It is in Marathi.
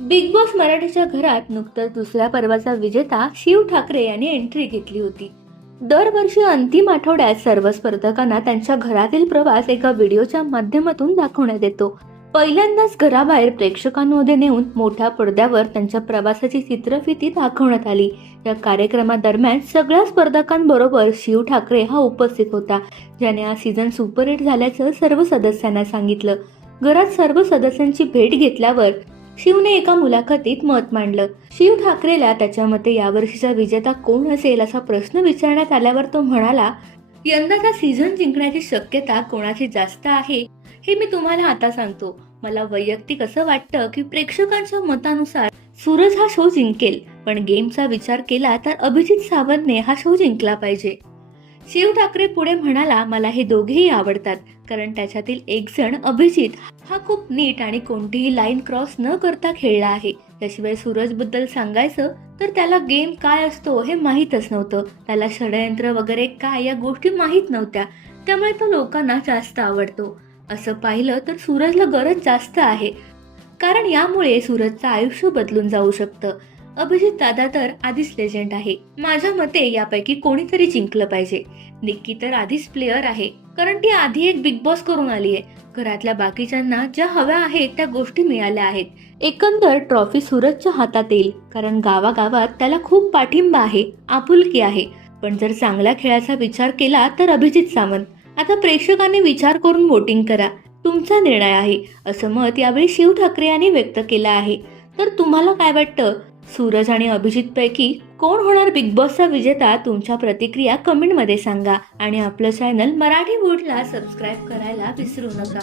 बिग बॉस मराठीच्या घरात नुकतंच दुसऱ्या पर्वाचा विजेता शिव ठाकरे यांनी एंट्री घेतली होती. दरवर्षी अंतिम आठवड्यात सर्व स्पर्धकांना त्यांच्या घरातील प्रवास एका व्हिडिओच्या माध्यमातून दाखवण्यात येतो. पहिल्यांदाच घराबाहेर प्रेक्षकांमध्ये नेऊन मोठ्या पडद्यावर त्यांच्या प्रवासाची चित्रफिती दाखवण्यात आली. या कार्यक्रमादरम्यान सगळ्या स्पर्धकांबरोबर शिव ठाकरे हा उपस्थित होता ज्याने हा सीझन सुपरहिट झाल्याचं सर्व सदस्यांना सांगितलं. घरात सर्व सदस्यांची भेट घेतल्यावर शिवने एका मुलाखतीत मत मांडलं. शिव ठाकरेला त्याच्या मते यावर्षीचा विजेता कोण असेल असा प्रश्न विचारण्यात आल्यावर तो म्हणाला यंदाचा सीझन जिंकण्याची शक्यता कोणाची जास्त आहे हे मी तुम्हाला आता सांगतो. मला वैयक्तिक असं वाटतं की प्रेक्षकांच्या मतानुसार सूरज हा शो जिंकेल पण गेमचा विचार केला तर अभिजित सावंतने हा शो जिंकला पाहिजे. शिव ठाकरे पुढे म्हणाला मला हे दोघेही आवडतात कारण त्याच्यातील एक जण अभिजित हा खूप नीट आणि कोणतीही लाईन क्रॉस न करता खेळला आहे. त्याशिवाय सूरजबद्दल सांगायचं तर त्याला गेम काय असतो हे माहीतच नव्हतं. त्याला षडयंत्र वगैरे काय या गोष्टी माहीत नव्हत्या. त्यामुळे तो लोकांना जास्त आवडतो. असं पाहिलं तर सूरजला गरज जास्त आहे. कारण यामुळे सूरजचं आयुष्य बदलून जाऊ शकतं. अभिजित दादा तर आधीच लेजंड आहे. माझ्या मते यापैकी कोणीतरी जिंकलं पाहिजे. निक्की तर आधीच प्लेअर आहे. कारण ती आधी एक बिग बॉस करून आली आहे. घरातल्या बाकीच्यांना ज्या हव्या आहेत त्या गोष्टी मिळाल्या आहेत. एकंदर ट्रॉफी सूरजच्या हातात येईल कारण गावागावात त्याला खूप पाठिंबा आहे आपुलकी आहे. पण जर चांगल्या खेळाचा विचार केला तर अभिजित सावंत. आता प्रेक्षकांनी विचार करून वोटिंग करा. तुमचा निर्णय आहे असं मत यावेळी शिव ठाकरे यांनी व्यक्त केलं आहे. तर तुम्हाला काय वाटतं? सूरज आणि अभिजित पैकी कोण होणार बिग बॉसचा विजेता तुमच्या प्रतिक्रिया कमेंटमध्ये सांगा. आणि आपलं चॅनल मराठी वूडला सबस्क्राईब करायला विसरू नका.